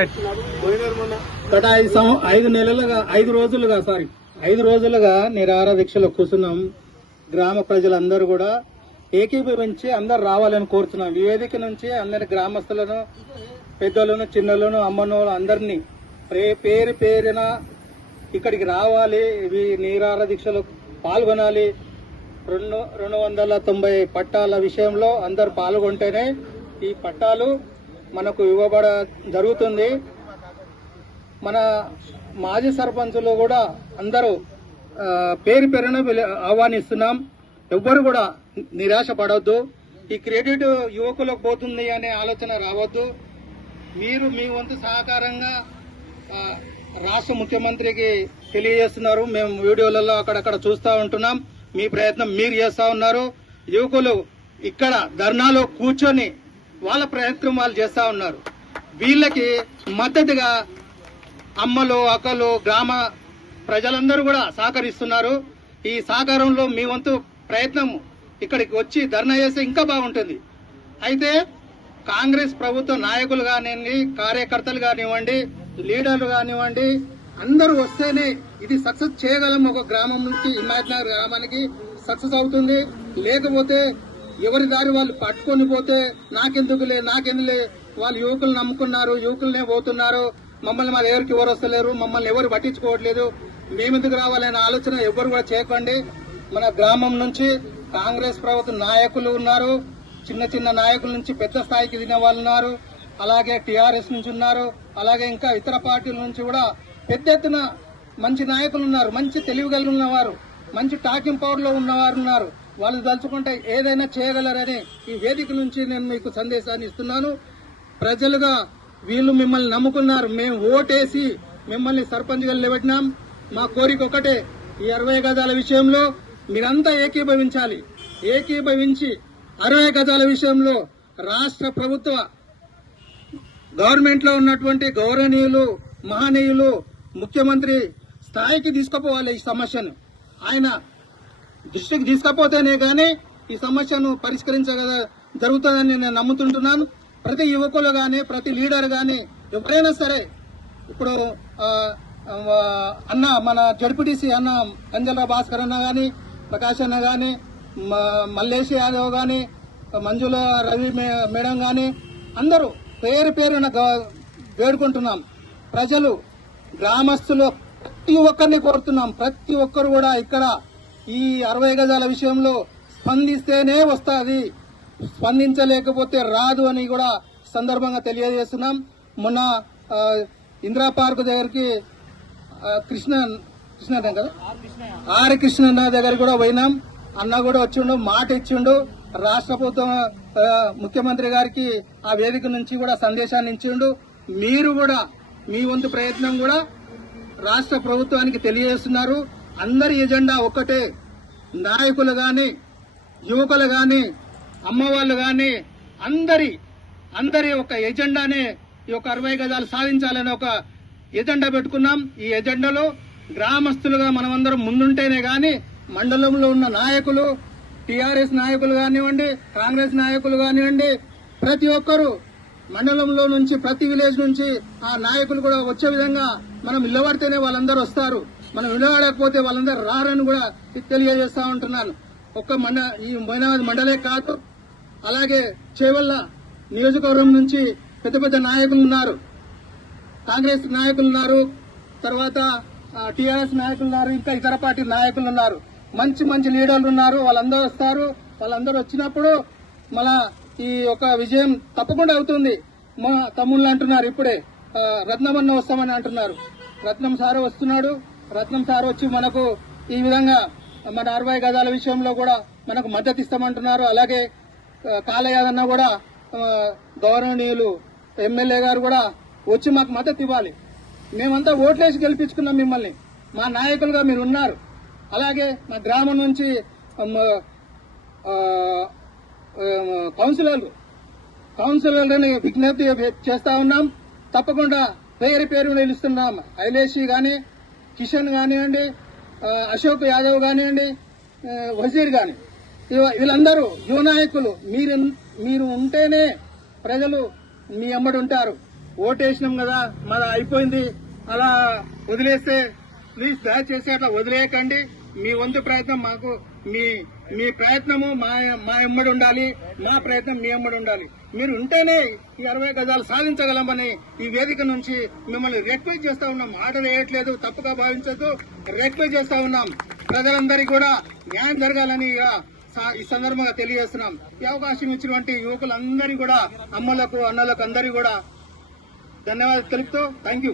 గత 5 రోజులుగా నిరాహార దీక్షలో కూర్చున్నాం. గ్రామ ప్రజలందరూ కూడా ఏకీభవించి అందరు రావాలని కోరుతున్నాం. ఈ వేదిక నుంచి అందరి గ్రామస్తులను, పెద్దలను, చిన్నలను, అమ్మను అందరినీ పేరు పేరున ఇక్కడికి రావాలి, ఇవి నిరాహార దీక్షలో పాల్గొనాలి. 290 పట్టాల విషయంలో అందరు పాల్గొంటేనే ఈ పట్టాలు మనకు ఇవ్వబడ జరుగుతుంది. మన మాజీ సర్పంచులు కూడా అందరూ పేరు పేరున ఆహ్వానిస్తున్నాం. ఎవ్వరు కూడా నిరాశ పడవద్దు. ఈ క్రెడిట్ యువకులకు పోతుంది అనే ఆలోచన రావద్దు. మీరు మీ వంతు సహకారంగా రాష్ట్ర ముఖ్యమంత్రికి తెలియజేస్తున్నారు. మేము వీడియోలలో అక్కడక్కడ చూస్తూ ఉంటున్నాం. మీ ప్రయత్నం మీరు చేస్తూ ఉన్నారు. యువకులు ఇక్కడ ధర్నాలో కూర్చొని వాళ్ళ ప్రయత్నం వాళ్ళు చేస్తూ ఉన్నారు. వీళ్ళకి మద్దతుగా అమ్మలు, అక్కలు, గ్రామ ప్రజలందరూ కూడా సహకరిస్తున్నారు. ఈ సహకారంలో మీ వంతు ప్రయత్నం ఇక్కడికి వచ్చి ధర్నా చేస్తే ఇంకా బాగుంటుంది. అయితే కాంగ్రెస్ ప్రభుత్వ నాయకులు కానివ్వండి, కార్యకర్తలు కానివ్వండి, లీడర్లు కానివ్వండి, అందరూ వస్తేనే ఇది సక్సెస్ చేయగలం. ఒక గ్రామం నుంచి ఇమాజినరీ గ్రామానికి సక్సెస్ అవుతుంది. లేకపోతే ఎవరి దారి వాళ్ళు పట్టుకొని పోతే నాకెందుకులే వాళ్ళు యువకులు నమ్ముకున్నారు, యువకులనే పోతున్నారు, మమ్మల్ని మా దగ్గరికి ఎవరు వస్తలేరు, మమ్మల్ని ఎవరు పట్టించుకోవట్లేదు, మేమెందుకు రావాలనే ఆలోచన ఎవరు కూడా చేయకండి. మన గ్రామం నుంచి కాంగ్రెస్ ప్రభుత్వ నాయకులు ఉన్నారు, చిన్న చిన్న నాయకుల నుంచి పెద్ద స్థాయికి దిగిన వాళ్ళు ఉన్నారు, అలాగే టీఆర్ఎస్ నుంచి ఉన్నారు, అలాగే ఇంకా ఇతర పార్టీల నుంచి కూడా పెద్ద ఎత్తున మంచి నాయకులు ఉన్నారు, మంచి తెలివిగల ఉన్నవారు, మంచి టాకింగ్ పవర్ లో ఉన్నవారు ఉన్నారు. వాళ్ళు తలుచుకుంటే ఏదైనా చేయగలరని ఈ వేదిక నుంచి నేను మీకు సందేశాన్ని ఇస్తున్నాను. ప్రజలుగా వీళ్ళు మిమ్మల్ని నమ్ముకున్నారు. మేము ఓటేసి మిమ్మల్ని సర్పంచ్గా నిలబెట్టినాం. మా కోరిక ఒకటే, ఈ 60 గజాల విషయంలో మీరంతా ఏకీభవించాలి. ఏకీభవించి 60 గజాల విషయంలో రాష్ట్ర ప్రభుత్వ గవర్నమెంట్ లో ఉన్నటువంటి గౌరవనీయులు, మహనీయులు, ముఖ్యమంత్రి స్థాయికి తీసుకుపోవాలి. ఈ సమస్యను ఆయన దృష్టికి తీసుకపోతేనే గానీ ఈ సమస్యను జరుగుతుందని నేను నమ్ముతుంటున్నాను. ప్రతి యువకులు గాని, ప్రతి లీడర్ గాని, ఎవరైనా సరే, ఇప్పుడు అన్న మన జడ్పీటీసీ అన్న కంజల భాస్కర్ అన్న గాని, ప్రకాష్ అన్న గాని, మల్లేష్ యాదవ్ గాని, మంజుల రవి మేడం గాని, అందరూ పేరు పేరున వేడుకుంటున్నాం. ప్రజలు, గ్రామస్తులు ప్రతి ఒక్కరిని కోరుతున్నాం. ప్రతి ఒక్కరు కూడా ఇక్కడ ఈ 60 గజాల విషయంలో స్పందిస్తేనే వస్తుంది, స్పందించలేకపోతే రాదు అని కూడా సందర్భంగా తెలియజేస్తున్నాం. మొన్న ఇందిరా పార్క్ దగ్గరికి ఆర్ కృష్ణ దగ్గర కూడా పోయినాం. అన్న కూడా వచ్చిండు, మాట ఇచ్చిండు. రాష్ట్ర ప్రభుత్వం ముఖ్యమంత్రి గారికి ఆ వేదిక నుంచి కూడా సందేశాన్ని ఇచ్చిండు. మీరు కూడా మీ వంతు ప్రయత్నం కూడా రాష్ట్ర ప్రభుత్వానికి తెలియజేస్తున్నారు. అందరి ఎజెండా ఒక్కటే. నాయకులు గాని, యువకులు గాని, అమ్మవాళ్ళు గాని, అందరి ఒక ఎజెండానే ఈ యొక్క 60 గజాలు సాధించాలని ఒక ఎజెండా పెట్టుకున్నాం. ఈ ఎజెండాలో గ్రామస్తులుగా మనమందరం ముందుంటేనే గాని మండలంలో ఉన్న నాయకులు, టీఆర్ఎస్ నాయకులు కానివ్వండి, కాంగ్రెస్ నాయకులు కానివ్వండి, ప్రతి ఒక్కరూ మండలంలో నుంచి, ప్రతి విలేజ్ నుంచి ఆ నాయకులు కూడా వచ్చే విధంగా మనం నిలబడితేనే వాళ్ళందరూ వస్తారు. మనం నిలబడకపోతే వాళ్ళందరూ రారని కూడా తెలియజేస్తా ఉంటున్నాను. ఈ మైనాబాద్ మండలే కాదు, అలాగే చేవల్ల నియోజకవర్గం నుంచి పెద్ద పెద్ద నాయకులు ఉన్నారు, కాంగ్రెస్ నాయకులు ఉన్నారు, తర్వాత టీఆర్ఎస్ నాయకులు ఉన్నారు, ఇంకా ఇతర పార్టీ నాయకులు ఉన్నారు, మంచి మంచి లీడర్లు ఉన్నారు. వాళ్ళందరూ వస్తారు. వాళ్ళందరూ వచ్చినప్పుడు మళ్ళా ఈ యొక్క విజయం తప్పకుండా అవుతుంది. మా తమ్ముళ్ళు అంటున్నారు, ఇప్పుడే రత్నమన్న వస్తామని అంటున్నారు. రత్నం సార్ వస్తున్నాడు. రత్నం సార్ వచ్చి మనకు ఈ విధంగా మన 60 గజాల విషయంలో కూడా మనకు మద్దతు ఇస్తామంటున్నారు. అలాగే కాళయాదన్న కూడా గౌరవనీయులు ఎమ్మెల్యే గారు కూడా వచ్చి మాకు మద్దతు ఇవ్వాలి. మేమంతా ఓట్లేసి గెలిపించుకున్నాం మిమ్మల్ని, మా నాయకులుగా మీరు ఉన్నారు. అలాగే మా గ్రామం నుంచి కౌన్సిలర్లని విజ్ఞప్తి చేస్తా ఉన్నాం. తప్పకుండా పేరు నిలుస్తున్నాం. ఐలేషి గాని, కిషన్ కానివ్వండి, అశోక్ యాదవ్ కానివ్వండి, వజీర్ గాని, వీళ్ళందరూ యువ నాయకులు. మీరు ఉంటేనే ప్రజలు మీ అమ్మడి ఉంటారు. ఓటేసినాం కదా మన అయిపోయింది అలా వదిలేస్తే ప్లీజ్ దయచేసి అట్లా వదిలేయకండి. మీ వంతు ప్రయత్నం మాకు మీ ప్రయత్నము మా ఎమ్మడి ఉండాలి, మా ప్రయత్నం మీ ఎమ్మడి ఉండాలి. మీరు ఉంటేనే ఈ 60 గజాలు సాధించగలమని ఈ వేదిక నుంచి మిమ్మల్ని రిక్వెస్ట్ చేస్తా ఉన్నాం. ఆర్డర్ వేయట్లేదు, తప్పుగా భావించద్దు, రిక్వెస్ట్ చేస్తా ఉన్నాం. ప్రజలందరికీ కూడా న్యాయం జరగాలని ఈ సందర్భంగా తెలియజేస్తున్నాం. ఈ అవకాశం ఇచ్చినటువంటి యువకులందరికీ కూడా, అమ్మలకు అన్నలకు అందరికీ కూడా ధన్యవాదాలు తెలుపుతూ థ్యాంక్ యూ.